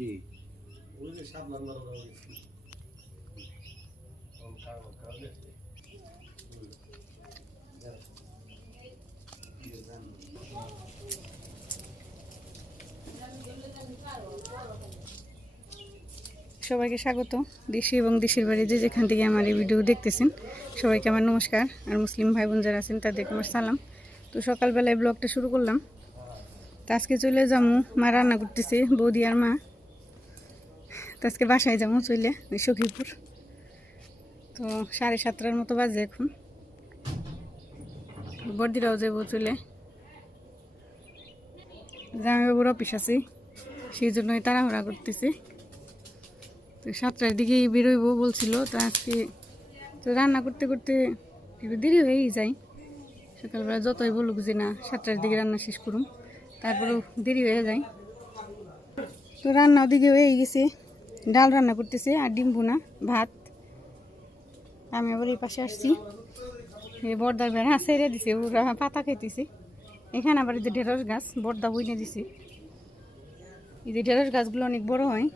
কি ওই যে সাবধান মারা হয়েছে কম খাওয়া খাওয়া গেছে সবাইকে স্বাগত। দেশি এবং দেশের বাইরে যে যেখান থেকে আমার এই ভিডিও দেখতেছেন সবাইকে আমার নমস্কার। আর মুসলিম ভাই বোন যারা আছেন তাদেরকে আমার সালাম। তো সকালবেলায় ব্লগটা শুরু করলাম। তো আজকে চলে যাবো, মা রান্না করতেছে, বৌদি আর মা। তো আজকে বাসায় যাবো চলে ওই সখীপুর। তো 7:30টার মতো বাজে এখন। বর্দিরাও যাবো চলে, জামাইবাবুর অফিস আছে সেই জন্যই তাড়াহুড়া করতেছে। তো 7টার দিকেই বেরোইব বলছিল। তো আজকে তো রান্না করতে করতে একটু দেরি হয়েই যায়। সকালবেলা যতই বলুক যে না 7টার দিকে রান্না শেষ করুন, তারপরেও দেরি হয়ে যায়। তো রান্না ওদিকে হয়ে গেছে, ডাল রান্না করতেছে আর ডিম ভুনা ভাত। আমি আবার এই পাশে আসছি, এই বর্দার বেড়া ছেড়ে দিছে, ওরা পাতা খাইতেছে। এখানে আবার এই যে ঢেঁড়স গাছ বর্দা বইনে দিছে। এই যে ঢেঁড়স গাছগুলো অনেক বড় হয়,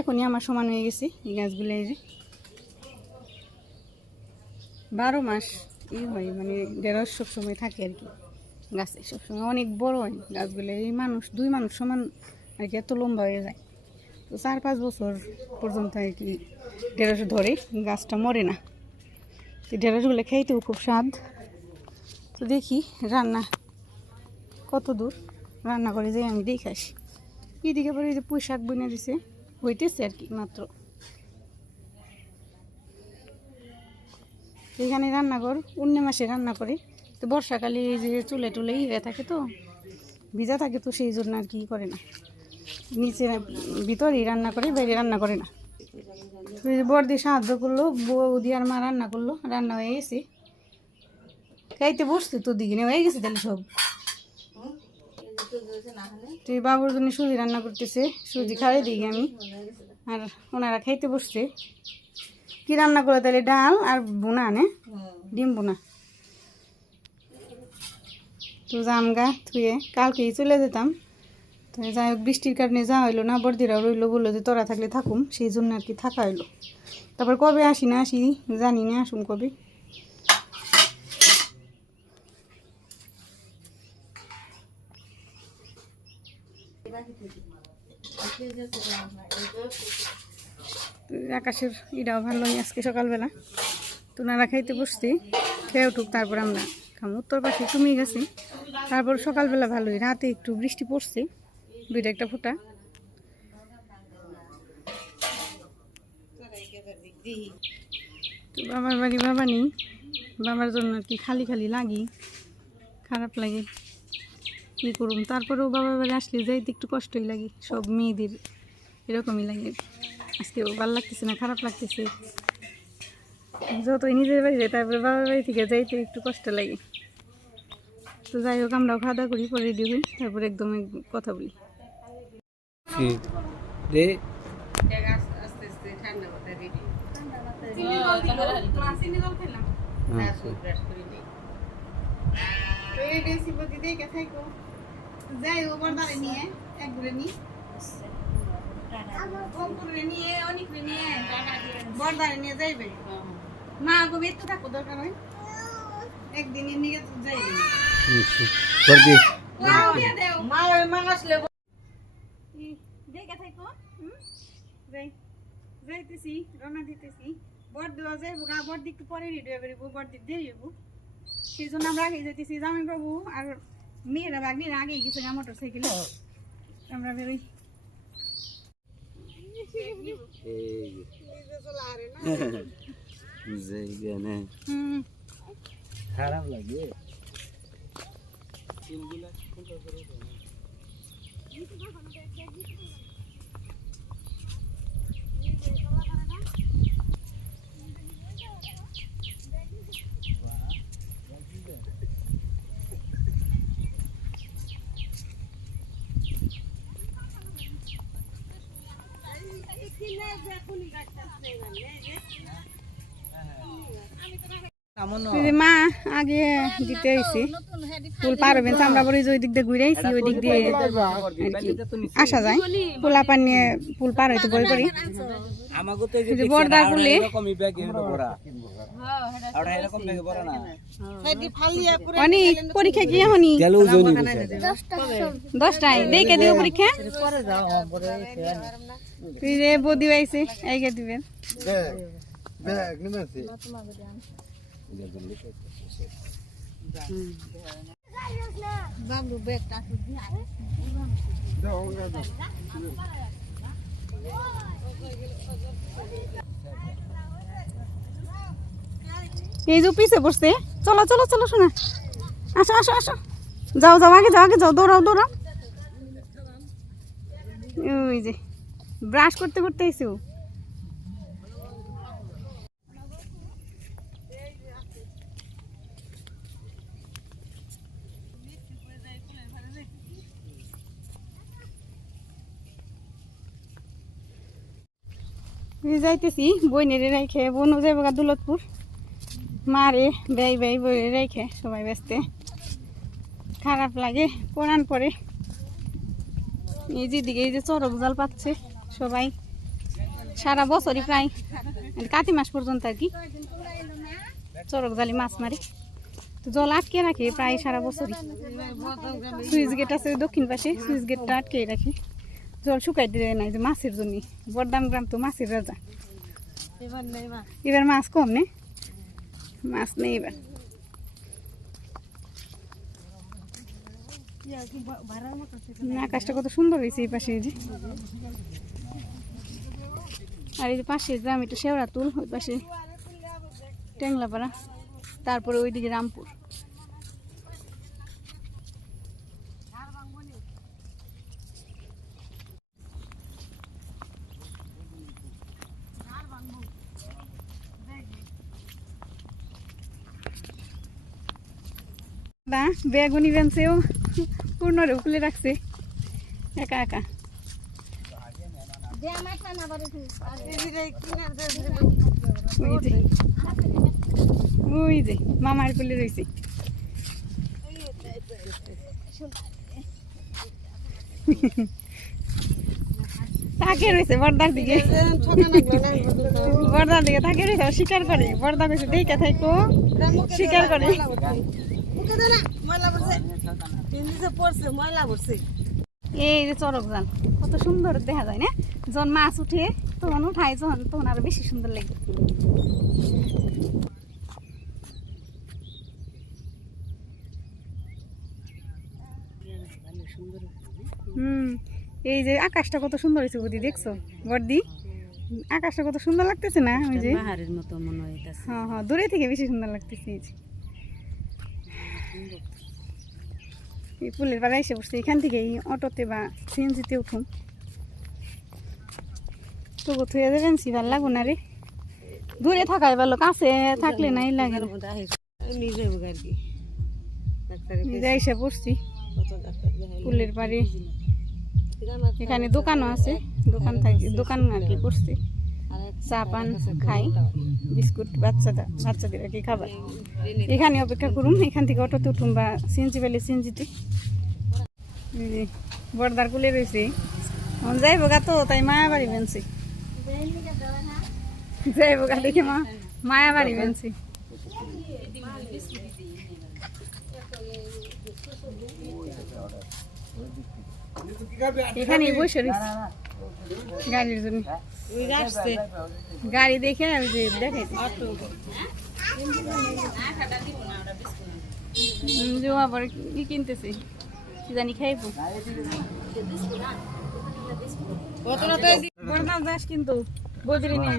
এখনই আমার সমান হয়ে গেছে এই গাছগুলো। এই যে 12 মাস ই হয়, মানে ঢেঁড়স সবসময় থাকে আর কি গাছে, সবসময় অনেক বড় হয় গাছগুলো। এই দুই মানুষ সমান আর কি এত লম্বা হয়ে যায়। তো 4-5 বছর পর্যন্ত আর কি ঢেঁড়স ধরে, গাছটা মরে না। তো ঢেঁড়সগুলো খেতেও খুব স্বাদ। তো দেখি রান্না কত দূর রান্না করে যাই, আমি দেখে আসি। এদিকে পরে যে পুঁই শাক বনে দিছে, হইতেছে আর কি মাত্র। এখানে রান্নাঘর 19 মাসে রান্না করে। তো বর্ষাকালে এই যে চুলে টুলে হয়ে থাকে, তো ভিজা থাকে, তো সেই জন্য আর কি করে না, নিচে ভিতরেই রান্না করে, বাইরে রান্না করে না। বর্দি সাহায্য করলো, বৌদি আর মা রান্না করলো, রান্না হয়ে গেছে। খাইতে বসছে তো দিকে হয়ে গেছে তাহলে সব। তুই বাবুর জন্য সুজি রান্না করতেছে, সুজি খাওয়াই দিই আমি, আর ওনারা খাইতে বসছে। কি রান্না করে তাহলে? ডাল আর বোনা নে, ডিম বোনা। তো জামগা থুয়ে কালকেই চলে যেতাম, তো যাই হোক বৃষ্টির কারণে যাওয়া হইলো না। বর্দিরাও রইলো, বললো যে তোরা থাকলে থাকুম, সেই জন্য আর কি থাকা হইলো। তারপর কবে আসি না আসি জানি না, আসুন কবে। আকাশের এটাও ভালোই আজকে সকালবেলা। তো নারা খাইতে বসছি, খেয়ে উঠুক তারপর আমরা খাম। উত্তর পাশে কমে গেছে, তারপর সকালবেলা ভালোই, রাতে একটু বৃষ্টি পড়ছে, 2-1 ফোঁটা। তো বাবার বাড়ি বাবা নেই, বাবার জন্য আর কি খালি খালি লাগি, খারাপ লাগে, কী করুম। তারপরেও বাবার বাড়ি আসলে যাইতে একটু কষ্টই লাগে, সব মেয়েদের এরকমই লাগে। আজকে ভালো লাগতেছে না, খারাপ লাগতেছে। যতই নিজের বাড়ি যায়, তারপরে বাবার বাড়ি থেকে যাইতে একটু কষ্ট লাগে। তো যাই হোক, আমরাও খাওয়া দাওয়া করি, পরে রেডি হই, তারপরে একদম কথা বলি। যাই ওবার বাড়ি নিয়ে একবারে নিয়ে বর্দারে নিয়ে যাইবে। মা গো একটু থাকো, দরকার হয় একদিনের নিয়ে যাইবে। যাইতেছি, রওনা দিতেছি। বর্দিও যাইবো, বর্দি একটু পরে রেডি হয়ে বেরোবো, বর্দির দেরি হইব, সেই জন্য আমরা আগে যাইতেছি। জামাই বাবু আর মেয়েরা বাগনিরা আগে গেছে গা মোটর সাইকেলে, আমরা বেরোই। খারাপ লাগে। এই যে মা আগে দিতে আইছি ফুল পারবেন আমরা বলি যে ওই দিক দিয়ে ঘুরে আইছি ওই দিক দিয়ে আসা যায় পোলা পান নিয়ে ফুল পার হইতে বই করি বর্দার ফুলে অনেক পরীক্ষা কি হনি 10টায় দেখে দিও পরীক্ষা তুই যে বদি আইছে এইকে দিবেন বাবু ব্যাগটা এই যে পিছে বসছে চলো চলো চলো শোনা আসো আসো আসো যাও যাও আগে যাও দৌড়াও দৌড়াও ওই যে ব্রাশ করতে করতে এসে যাইতেছি বইনেরে রাইখে বোনও যাবো গা দৌলতপুর মারে ব্যয় বই রেখে সবাই ব্যস্তে খারাপ লাগে কোরআন পরে এই যেদিকে এই যে চরক জাল পাচ্ছে সবাই সারা বছরই প্রায় কাতি মাস পর্যন্ত আর কি চরক জালি মাছ মারে তো জল আটকে রাখে প্রায় সারা বছরই সুইচ গেট আছে দক্ষিণ পাশে সুইচ গেটটা আটকে রাখে জল শুকাই দিয়ে না যে মাছের জন্য বরদাম গ্রাম তো মাছের রাজা এবার মাছ কম নে মাছ নেই এবার আকাশটা কত সুন্দর হয়েছে এই পাশে যে আর এই যে পাশে গ্রাম এটা শেওড়াতুল ওই পাশে টেংলাপাড়া তারপরে ওইদিকে রামপুর বেগুনি বেনছেও পূর্ণরে খুলে রাখছে একা একা ওই যে মামার কুলে রয়েছে তাকে রয়েছে বর্দার দিকে তাকে রয়েছে শিকার করে বর্দা কইছে দেখে থাকো শিকার করে এই যে চরক জাল কত সুন্দর দেখা যায় না যখন মাছ উঠে তখন উঠায় তখন আরো বেশি সুন্দর লাগে এই যে আকাশটা কত সুন্দর হয়েছে বদি দেখছো বর্দি আকাশটা কত সুন্দর লাগতেছে না ওই যে পাহাড়ের মতো মনে হয় হ্যাঁ হ্যাঁ দূরে থেকে বেশি সুন্দর লাগতেছে এই পুলের পাড়া এসে বসছে এখান থেকে অটোতে বা সিএনজিতে উঠুন তো থুয়ে দেবেন ভাল লাগবো না রে দূরে থাকাই ভালো কাছে থাকলে নাই লাগে নিজে এসে পড়ছি পুলের পাড়ে এখানে দোকানও আছে দোকান আর কি করছে চা পান খাই বিস্কুট বাচ্চাদের আর কি খাবার এখানে অপেক্ষা করুন এখান থেকে অটোতে উঠুন বা সিএনজি পেলে সিএনজিতে বর্দার কুলে রয়েছে যাইব গা তো তাই মায়া বাড়ি বেনছি যাইব গা দেখে মায়া বাড়ি বেনছি এখানে বসে রয়েছে গাড়ির জন্য গাড়ি দেখে দেখাইছে আবার কি কিনতেছে কি জানি খাইবো যাস কিন্তু বদরি নিয়ে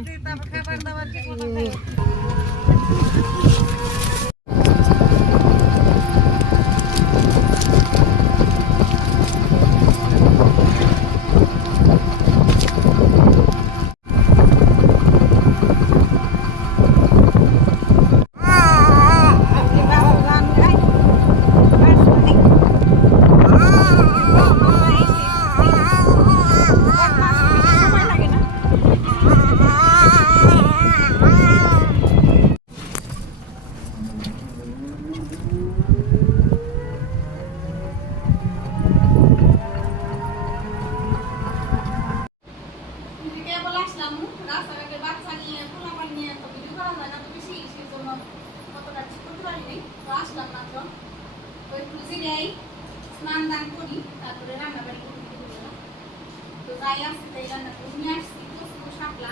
রাই আছে তাই রান্না করে নিয়ে আসছি কচু শাপলা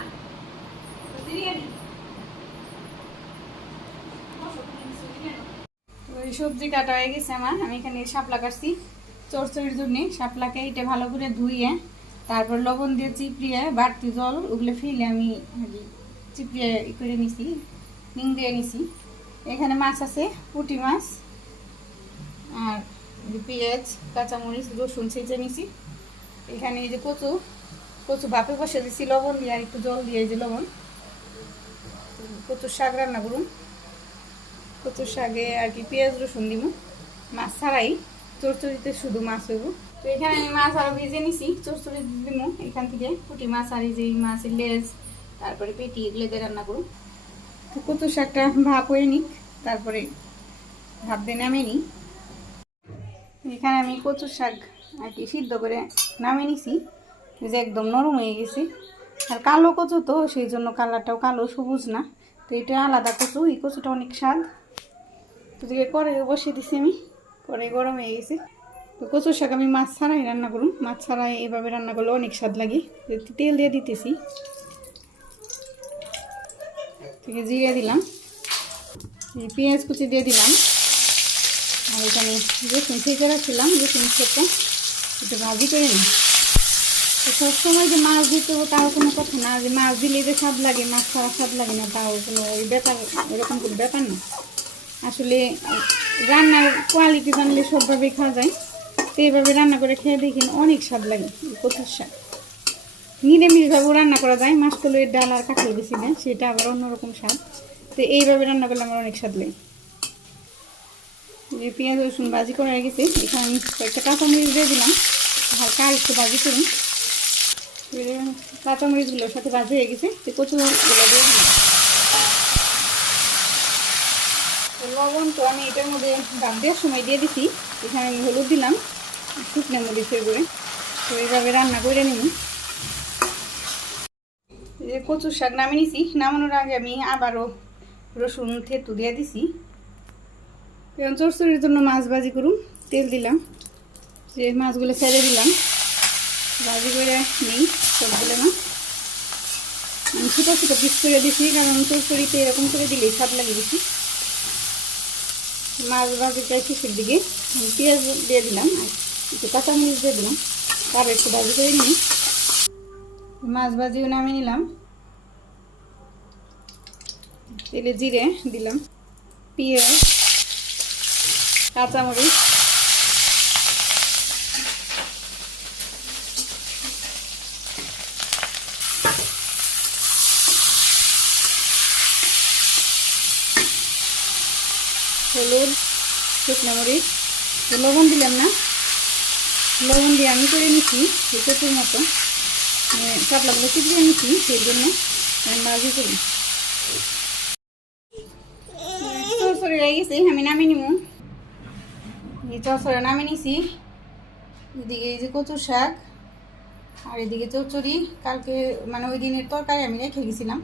তো বিরিয়ানি ওই সবজি কাটা হয়ে গেছে আমার। আমি এখানে শাপলা কাটছি চরচড়ির জন্য। শাপলাকে এটা ভালো করে ধুইয়ে তারপর লবণ দিয়ে চিপড়িয়ে বাড়তি জল ওগুলো ফেলে আমি চিপড়িয়ে করে নিছি, নিং দিয়ে নিছি। এখানে মাছ আছে, পুঁটি মাছ, আর পেঁয়াজ, কাঁচামরিচ, রসুন ছেঁচে নিছি। এখানে এই যে কচু কচু ভাপে বসে দিছি লবণ দিয়ে, আর একটু জল দিয়ে, এই যে লবণ। কচুর শাক রান্না করুন। কচুর শাকে আর কি পেঁয়াজ রসুন দিব, মাছ ছাড়াই, চরচড়িতে শুধু মাছ হইব। তো এখানে আমি মাছ আরো ভেজে নিছি, চরচড়ি দিব এখান থেকে পুঁটি মাছ আর এই যে মাছের লেজ, তারপরে পেটি, এগুলো দিয়ে রান্না করুন। তো কচুর শাকটা ভাপ হয়ে নিক, তারপরে ভাপ দিয়ে নামিয়ে নিই। এখানে আমি কচুর শাক আর কি সিদ্ধ করে নামিয়ে নিছি, যে একদম নরম হয়ে গেছে। আর কালো কচু তো, সেই জন্য কালারটাও কালো, সবুজ না। তো এটা আলাদা কচু, এই কচুটা অনেক স্বাদ। তো কড়াই বসিয়ে দিছি আমি, কড়াই গরম হয়ে গেছে। তো কচুর শাক আমি মাছ ছাড়াই রান্না করুন। মাছ ছাড়াই এভাবে রান্না করলে অনেক স্বাদ লাগে। তেল দিয়ে দিতেছি, থেকে জিরে দিলাম, পেঁয়াজ কুচি দিয়ে দিলাম, আর এখানে রসুন ছেঁচে রাখছিলাম, রসুন ছেঁচে একটু ভাজি করে নিই। তো সবসময় যে মাছ দিতে হবে তাও কোনো কথা না, যে মাছ দিলে যে স্বাদ লাগে, মাছ ছাড়া স্বাদ লাগে না, তাও কোনো ওই ব্যাপার, এরকম কোনো ব্যাপার না। আসলে রান্নার কোয়ালিটি জানলে সবভাবেই খাওয়া যায়। তো এইভাবে রান্না করে খেয়ে দেখেন, অনেক স্বাদ লাগে কচুর শাক। নিরামিষভাবেও রান্না করা যায়, মাসকলাইয়ের ডাল আর কাঁঠাল বেশি দেয়, সেটা আবার অন্যরকম স্বাদ। তো এইভাবে রান্না করলে আমার অনেক স্বাদ লাগে। যে পেঁয়াজ রসুন ভাজি করা হয়ে গেছে, এখানে আমি কয়েকটা কাঁচামরিচ দিয়ে দিলাম, হালকা আর একটু ভাজি করুন। কাঁচামরিচগুলোর সাথে ভাজি হয়ে গেছে, তো কচুগুলো দিয়ে দিলাম। লবণ তো আমি এটার মধ্যে ডাব দেওয়ার সময় দিয়ে দিছি। এখানে আমি হলুদ দিলাম, শুকনো মরিচের করে। তো এইভাবে রান্না করে নিই। কচুর শাক নামিয়ে নিছি, নামানোর আগে আমি আবারও রসুন থেতু দিয়ে দিছি। এখন চরচড়ির জন্য মাছ ভাজি করুন। তেল দিলাম, যে মাছগুলো ছেড়ে দিলাম, ভাজি করে নিই সবগুলো মাছ। আমি ছোটো ছোটো পিস করে দিছি, কারণ চরচড়িতে এরকম করে দিলেই স্বাদ লাগে বেশি। মাছ ভাজিটা শেষের দিকে পেঁয়াজ দিয়ে দিলাম, আর একটু কাঁচামরিচ দিয়ে দিলাম, তারপর একটু ভাজি করে নিই। মাছ ভাজিও নামিয়ে নিলাম। তেলে জিরে দিলাম, পেঁয়াজ, কাঁচামরিচ, হলুদ, শুকনো মরিচ, লবণ দিলাম না, লবণ দিয়ে আমি করে নিচ্ছি কচুর মতো, শাপলাগুলো চিপিয়ে নিচ্ছি, সেই জন্য আমি ভাজি করি। চরচড়ি হয়ে গেছে, আমি নামিয়ে নিব। এই চরচড়ি নামিয়ে নিছি। এদিকে এই যে কচুর শাক, আর এদিকে চরচড়ি কালকে মানে ওই দিনের তরকারি আমি রেখে গেছিলাম,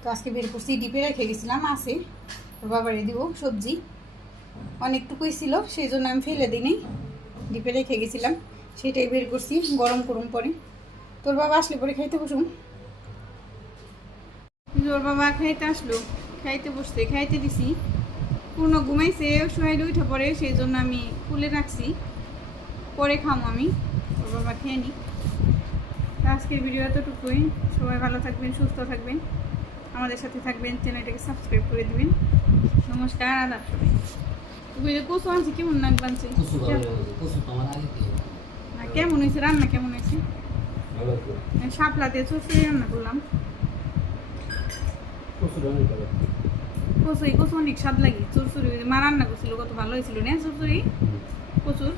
তো আজকে বের করছি, ডিপে রেখে গেছিলাম, আছে বাবারে দিব সবজি, অনেকটুকুই ছিল, সেই জন্য আমি ফেলে দিই, ডিপে রেখে গেছিলাম, সেটাই বের করছি, গরম করুন পরে। তোর বাবা আসলে পরে খাইতে বসুন। তোর বাবা খাইতে আসলো, খাইতে বসতে, খাইতে দিছি, পূর্ণ ঘুমাইছে, শোয়াইলে উঠে পড়ে, সেই জন্য আমি খুলে রাখছি, পরে খামো আমি। তোর বাবা খেয়ে নি। আজকের ভিডিও এতটুকুই। সবাই ভালো থাকবেন, সুস্থ থাকবেন, আমাদের সাথে থাকবেন, চ্যানেলটাকে সাবস্ক্রাইব করে দিবেন। নমস্কার, আদাব সবাই। কচু আনছি, কেমন নাক বানছে, কেমন হয়েছে রান্না, কেমন হয়েছে? শাপলা দিয়ে চরচড়ি রান্না করলাম। কচু অনেক স্বাদ লাগে। চরচড়ি মা রান্না করছিল, কত ভালো হয়েছিল না চরচড়ি কচুর।